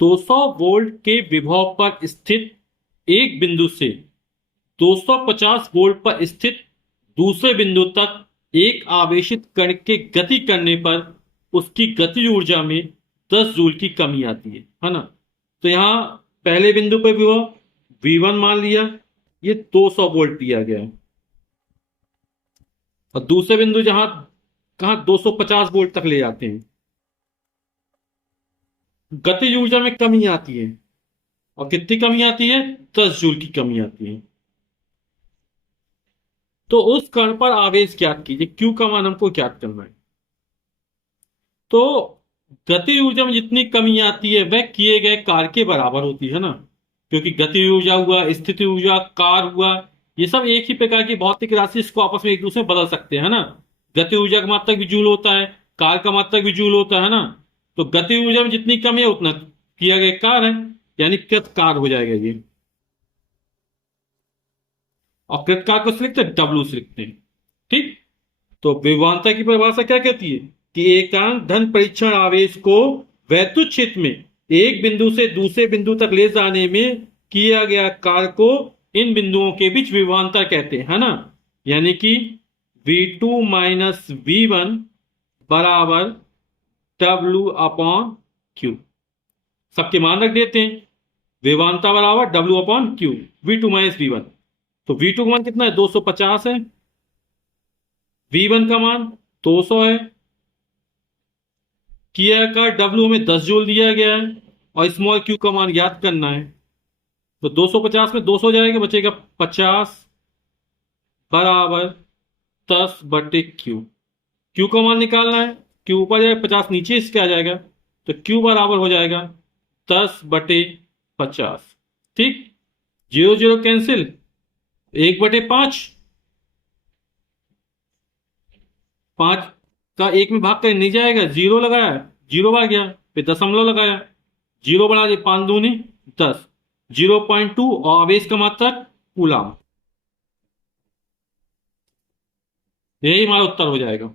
200 volt के विभव पर स्थित एक बिंदु से 250 वोल्ट पर स्थित दूसरे बिंदु तक एक आवेशित कण के गति करने पर उसकी गति ऊर्जा में 10 जूल की कमी आती है ना। तो यहां पहले बिंदु पर विभव V1 मान लिया, ये 200 वोल्ट दिया गया है, और दूसरे बिंदु जहां कहां 250 वोल्ट तक ले जाते हैं, गति ऊर्जा में कमी आती है। और कितनी कमी आती है? 10 जूल की कमी आती है। तो उस कण पर आवेश ज्ञात कीजिए, क्यू का मान हमको ज्ञात करना है। तो गति ऊर्जा में जितनी कमी आती है वह किए गए कार्य के बराबर होती है ना, क्योंकि गति ऊर्जा हुआ, स्थिति ऊर्जा, कार्य हुआ, ये सब एक ही प्रकार की भौतिक राशि, इसको आपस में एक दूसरे में बदल सकते हैं ना। गति ऊर्जा का मात्रक भी जूल होता है, कार्य का मात्रक भी जूल होता है ना। तो गति ऊर्जा में जितनी कमी है उतना किया गया कार्य है, यानी कृत कार्य हो जाएगा ये। और कृत कार्य को से लिखते हैं W से लिखते हैं। ठीक। तो विभवांतर की परिभाषा क्या कहती है कि एकांक धन परीक्षण आवेश को वैद्युत क्षेत्र में एक बिंदु से दूसरे बिंदु तक ले जाने में किया गया कार्य को इन बिंदुओं के बीच विभवांतर कहते हैं, है ना। यानी कि V2 माइनस V1 बराबर W अपॉन Q। सबके मान रख देते हैं। विभवांतर बराबर W upon Q, V2 minus V1। तो V2 का मान कितना है? 250 है। V1 का मान 200 है। किया का W हमें 10 जूल दिया गया है, और स्मॉल q का मान ज्ञात करना है। तो 250 में 200 जाएगा, बचेगा 50 बराबर 10 बटे Q। Q का मान निकालना है, Q ऊपर जाएगा, 50 नीचे इसके आ जाएगा, तो Q बराबर हो जाएगा 10 बटे 50। ठीक। 0 0 कैंसिल, 1 बटे 5, 5 का 1 में भाग कर नहीं जाएगा, 0 लगाया, 0 आ गया, फिर दशमलव लगाया, 0 बढ़ा दिया, 5 दूनी 10, 0.2, और आवेश का मात्रक कूलम। यही हमारा उत्तर हो जाएगा।